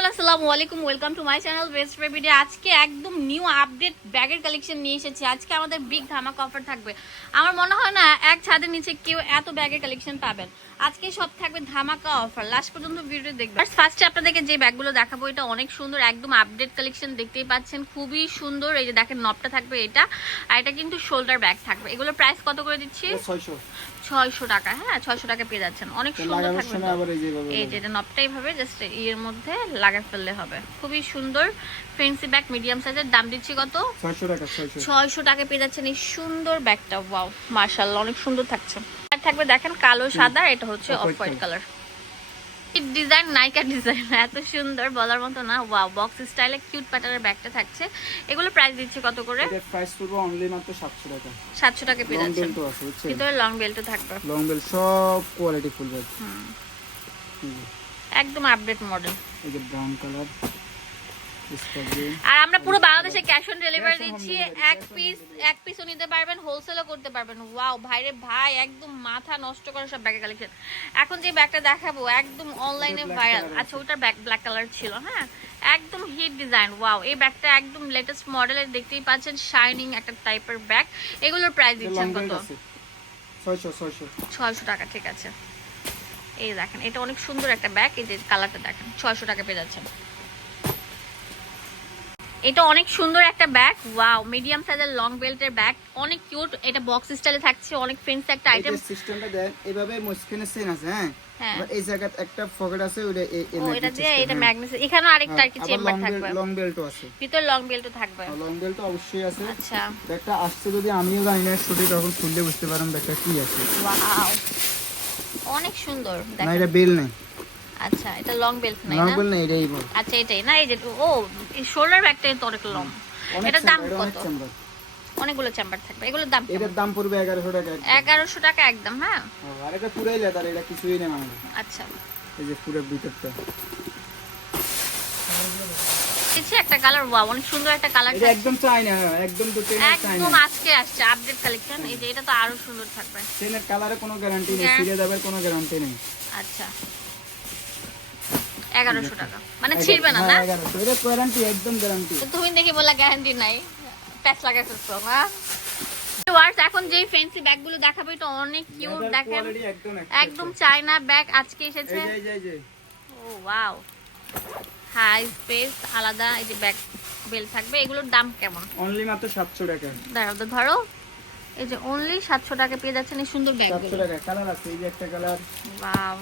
Everyone আসসালামু আলাইকুম। Welcome to my channel best আজকে একদম নিউ আপডেট ব্যাগের কালেকশন নিয়ে এসেছি। আজকে আমাদের বিগ অফার থাকবে। আমার মনে হয় না এক ছাদের নিচে কেউ এত ব্যাগের কালেকশন পাবেন। আজকে সব থাকবে ধামাকা অফার লাস্ট পর্যন্ত ভিডিও দেখবেন। ফার্স্টে আপনাদেরকে যে ব্যাগগুলো দেখাবো এটা অনেক সুন্দর একদম আপডেট কালেকশন দেখতেই পাচ্ছেন। খুবই সুন্দর এই যে দেখেন নবটা থাকবে এটা। আর এটা কিন্তু শোল্ডার ব্যাগ থাকবে। এগুলোর প্রাইস কত করে দিচ্ছি? ছয়শো। টাকা। হ্যাঁ ছয়শো টাকা পেয়ে যাচ্ছেন। অনেক সুন্দর থাকবে এই যে এটা নবটা এইভাবে জাস্ট ইয়ের মধ্যে লাগা ফেললে হবে। খুবই সুন্দর ফেন্সি ব্যাগ মিডিয়াম সাইজের দাম দিচ্ছি কত? ছয়শো টাকা পেয়ে যাচ্ছেন এই সুন্দর ব্যাগটা। ওয়াও মার্শাল্লাহ অনেক সুন্দর থাকছে। আর থাকবে দেখেন কালো সাদা এটা হচ্ছে off white. Colour design Nykaa design এত সুন্দর বলার মতো না। ওয়াও বক্স স্টাইলে কিউট প্যাটার্নের ব্যাগটা থাকছে। এগুলো প্রাইস দিচ্ছে কত করে? এটার প্রাইস পড়বে অনলি মাত্র সাতশো টাকা। সাতশো টাকা পেয়ে বেল্টও ভিতরে লং বেল্টও থাকবে। লং বেল্ট সব কোয়ালিটি ফুল ব্যাগ হুম। একদম আপডেট মডেল এই যে ব্রাউন কালার আর আমরা পুরো বাংলাদেশে ক্যাশ অন ডেলিভারি দিচ্ছি। এক পিস এক পিসও নিতে পারবেন হোলসেলও করতে পারবেন। ওয়াও ভাইরে ভাই একদম মাথা নষ্ট করে সব ব্যাগের কালেকশন এখন যে ব্যাগটা দেখাবো একদম অনলাইনে ভাইরাল আচ্ছা ওটার ব্যাগ ব্ল্যাক কালার ছিল হ্যাঁ? একদম হিট ডিজাইন ওয়াও এই ব্যাগটা একদম লেটেস্ট মডেলের দেখতেই পাচ্ছেন শাইনিং একটা টাইপের ব্যাগ এগুলোর প্রাইস দিচ্ছেন কত? ছয়শো ছয়শো। ছয়শো টাকা ঠিক আছে। এই দেখেন এটা অনেক সুন্দর একটা ব্যাগ এই যে কালারটা দেখেন ছয়শো টাকা পেয়ে যাচ্ছেন। এটা অনেক সুন্দর একটা ব্যাগ ওয়াও মিডিয়াম সাইজের লং বেল্টের ব্যাগ অনেক কিউট এটা বক্স স্টাইলে থাকছে অনেক ফেন্সি একটা আইটেম সিস্টেমটা দেন এভাবে মসখানে সেন আছে হ্যাঁ? হ্যাঁ। এই জায়গায় একটা পকেট আছে ওটা এটা দিয়ে এটা ম্যাগনেস এখানে আরেকটা আর কি চেম্বার থাকবে। লং বেল্টও আছে। ভিতরে লং বেল্টও থাকবে। লং বেল্টও অবশ্যই আছে। আচ্ছা। ব্যাগটা আসছে যদি আমিও জানি না ছুটি তখন খুললে বুঝতে পারেন ব্যাগটা কি আছে। ওয়াও অনেক সুন্দর না এটা বেল নেই। আচ্ছা এটা লং বেল্ট নাই লং না? বেল নেই এটাই আচ্ছা এটাই। না এই যে ও এই শোল্ডার ব্যাগটা তো অনেক লং এটা এটার দাম কত? অনেকগুলো চেম্বার থাকবে এগুলোর দাম? এটার দাম পড়বে 1100 টাকা একদম। এগারোশো টাকা একদম হ্যাঁ? আর এটা পুরাই লেদার এটা কিছুই নেই মানে। আচ্ছা। এই যে পুরো ভিতরটা। দিচ্ছি একটা কালার ওয়াও অনেক সুন্দর একটা কালার এটা একদম চাই না হ্যাঁ, একদম তো চেনের একদম আজকে আসছে আপডেট কালেকশন এই যে এটা তো আরও সুন্দর থাকবে। চেনের কালারে কোনো গ্যারান্টি নেই হ্যাঁ। ছিঁড়ে যাবে কোনো গ্যারান্টি নেই। আচ্ছা। এগারোশো টাকা। মানে ছিড়বে না না? হ্যাঁ, এগারোশো। এটা গ্যারান্টি একদম গ্যারান্টি তুমি দেখি বলা গ্যারান্টি নাই। প্যাচ লাগাই ফেলছো না Viewers, এখন যেই ফ্যান্সি ব্যাগগুলো দেখাবো এটা অনেক কিউট দেখেন। একদম একদম চায়না ব্যাগ আজকে এসেছে। এই যে, এই যে ও ওয়াও হাই স্পেস আলাদা এই যে ব্যাগ বেল থাকবে এগুলোর দাম কেমন? অনলি মাত্র সাতশো টাকা। দাঁড়াও তো ধরো এই যে অনলি সাতশো টাকা পেয়ে যাচ্ছেন এই সুন্দর সাতশো ব্যাগগুলো টাকা কালার আছে এই যে একটা কালার ওয়াও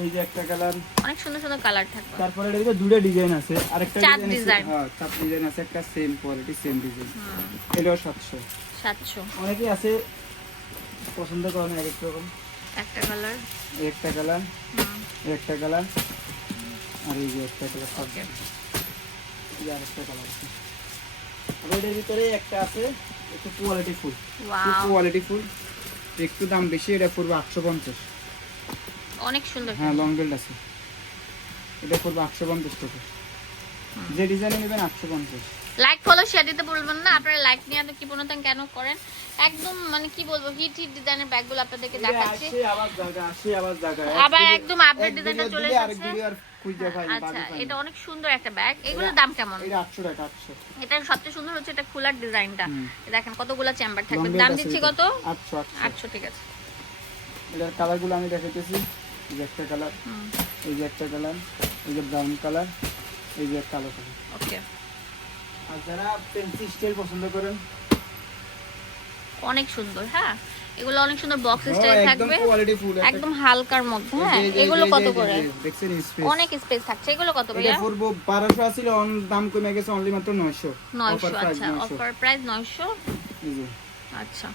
এই যে একটা কালার অনেক সুন্দর সুন্দর কালার থাকবে। তারপরে এটা দিকে দুটো ডিজাইন আছে আরেকটা ডিজাইন হ্যাঁ চার ডিজাইন আছে একটা সেম কোয়ালিটি সেম ডিজাইন এটাও সাতশো। সাতশো। অনেকেই আছে পছন্দ করে না এক এক রকম। একটা কালার একটা কালার একটা কালার আর এই যে একটা কালার এই আরেকটা কালার আছে। আর ভিতরে একটা আছে একটু কোয়ালিটি ফুল। কোয়ালিটি ফুল একটু দাম বেশি এটা পড়বে আটশো পঞ্চাশ। অনেক সুন্দর হ্যাঁ লং বেল্ট আছে। এটা পড়বে আটশো পঞ্চাশ টাকা। যে ডিজাইনে নেবেন আটশো পঞ্চাশ। লাইক ফলো শেয়ার দিতে বলবেন না। আপনারা লাইক নিয়ে এত কি বলতেন কেন করেন? একদম মানে কি বলব হিট হিট ডিজাইনের ব্যাগগুলো আপনাদেরকে দেখাচ্ছি। আসে আবার জায়গা আসে আবার জায়গা। আবার একদম আপডেট ডিজাইনটা চলে এসেছে। আচ্ছা। এটা অনেক সুন্দর একটা ব্যাগ এগুলোর দাম কেমন? এটা আটশো টাকা আটশো। এটার সবচেয়ে সুন্দর হচ্ছে এটা খোলার ডিজাইনটা। দেখেন কতগুলো চেম্বার থাকবে। দাম দিচ্ছি কত? আটশো আটশো। আটশো ঠিক আছে। এটার কালারগুলো আমি দেখাইতেছি। এই যে একটা কালার এই যে একটা কালার এই যে ব্রাউন কালার এই যে কালো কালার ওকে আর যারা পেন্সিল স্টাইল পছন্দ করেন? অনেক সুন্দর হ্যাঁ? এগুলো অনেক সুন্দর বক্স স্টাইল থাকবে। একদম হালকার মধ্যে হ্যাঁ? এগুলো কত করে? দেখছেন স্পেস অনেক স্পেস থাকছে এগুলো কত এটা বারোশো আছিল অন দাম কমে গেছে অনলি মাত্র নয়শো। নয়শো Offer price আচ্ছা অফার প্রাইস নয়শো? এই যে। আচ্ছা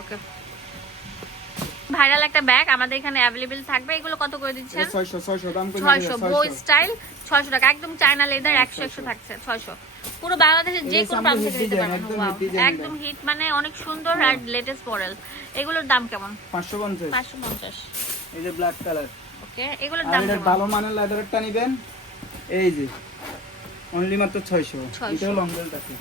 ওকে ভাইরাল একটা ব্যাগ আমাদের এখানে অ্যাভেলেবেল থাকবে। এগুলো কত করে দিচ্ছেন? এটা ছয়শো ছয়শো দাম কমে গেছে ছয়শো বো স্টাইল ছয়শো টাকা। একদম চায়না লেদার একশো একশো থাকছে ছয়শো। পুরো বাংলাদেশের যে কোনো প্রান্ত থেকে নিতে পারবেন। একদম হিট মানে অনেক সুন্দর আর লেটেস্ট মডেল এগুলোর দাম কেমন? পাঁচশো পঞ্চাশ। পাঁচশো পঞ্চাশ। এই যে ব্ল্যাক কালার ওকে এগুলোর দাম কেমন? ভালো মানের লেদারটা নিবেন এই যে অনলি মাত্র ছয়শো। 600 এটাও লং বেল্ট আছে।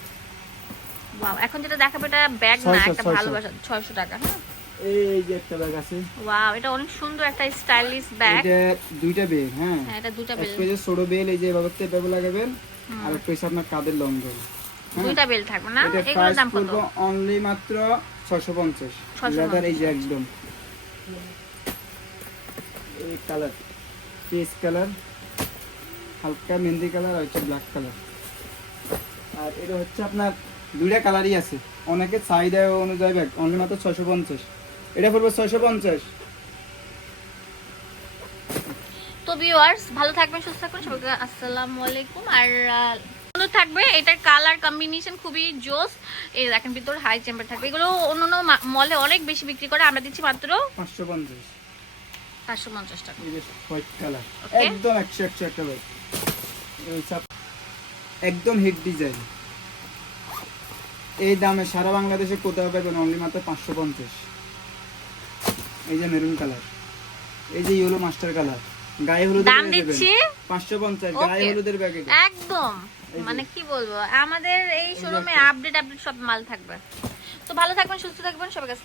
এখন যেটা দেখাবো এটা ব্যাগ না একটা ভালোবাসা ছয়শো টাকা হ্যাঁ? এই যে একটা ব্যাগ আছে। ওয়াও এটা অনেক সুন্দর একটা স্টাইলিশ ব্যাগ এটা দুইটা বেল হ্যাঁ। হ্যাঁ এটা দুটা বেল পেজে ছোট বেল এই যে এভাবে এভাবে লাগাবেন আর একটা হচ্ছে আপনার কাদের লং বেল হ্যাঁ। দুইটা বেল থাকবে না? এগুলোর দাম কত? অনলি মাত্র 650 650 লেদার এই যে একদম। এই কালার পেস কালার হালকা মেহেন্দি কালার আর হচ্ছে ব্ল্যাক কালার আর এটা হচ্ছে আপনার দুইটা কালারই আছে। অনেকে চাহিদা অনুযায়ী ব্যাগ অনলি মাত্র 650 এটা পড়বে 650 তো ভিউয়ার্স ভালো থাকবেন সুস্থ থাকবেন সবাইকে আসসালামু আলাইকুম। আর সুন্দর থাকবে এটার কালার কম্বিনেশন খুবই জোস। এই দেখেন ভিতর হাই চেম্বার থাকবে। এগুলো অন্য অন্য মলে অনেক বেশি বিক্রি করে আমরা দিচ্ছি মাত্র 550 পাঁচশো পঞ্চাশ টাকা। হোয়াইট কালার একদম একশো একশো একটা একদম হিট ডিজাইন এই দামে সারা বাংলাদেশে কোথাও পাবেন অনলি মাত্র পাঁচশো পঞ্চাশ। এই যে মেরুন কালার এই যে ইয়েলো মাস্টার কালার গায়ে হলুদ দাম দিচ্ছি? পাঁচশো পঞ্চাশ Okay. গায়ে হলুদের ব্যাগে একদম। মানে কি বলব? আমাদের এই শোরুমে আপডেট আপডেট সব মাল থাকবে। তো ভালো থাকবেন সুস্থ থাকবেন সবাইকে